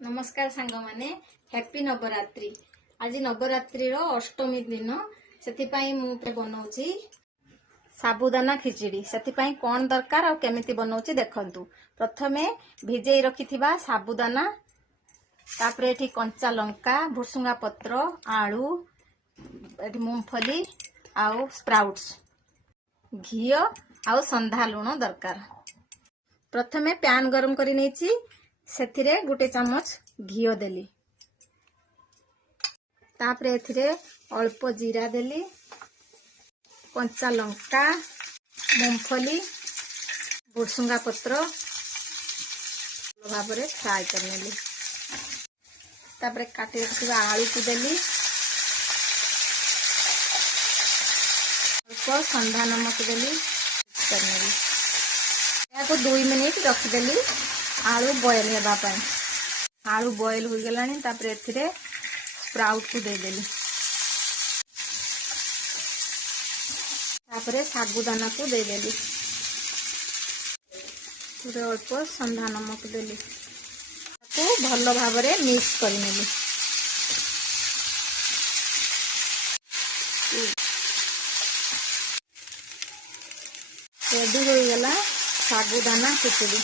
नमस्कार सांग माने हैप्पी नवरात्रि। आज नवरात्रि रो अष्टमी दिन से मु बनाऊची साबुदाना खिचड़ी। से कौन दरकार और केमिति बनाऊची देखंतु। प्रथमे भिजई रखिथिबा साबुदाना, तापरे एठी कंचा लंका, भुसुंगा पत्र, आलू, एठी मूंगफली आउ स्प्राउट्स, घी आउ संधा लुण दरकार। प्रथमे पैन गरम करी नेची, सेथिरे गुटे चमच घी देली, तापरे एथिरे अल्प जीरा देली, कंचा लंका, मूंगफली, भुसुंगा पत्र भाव में फ्राए करनेली। तापरे काटी रखिबा आलू को देली, अल्प संधा नमक देली करनेली। याको 2 मिनिट रखिदेली आलू बॉयल हेबा पाई। आलू बॉयल हो गलानी, तापरे एथिरे स्प्राउट को दे देली, तापरे साबुदाना को दे देली, पूरे अल्प संधा नमक देली, ताको भलो भाव में मिक्स करनेली। रेडी हो गला साबुदाना खिचड़ी।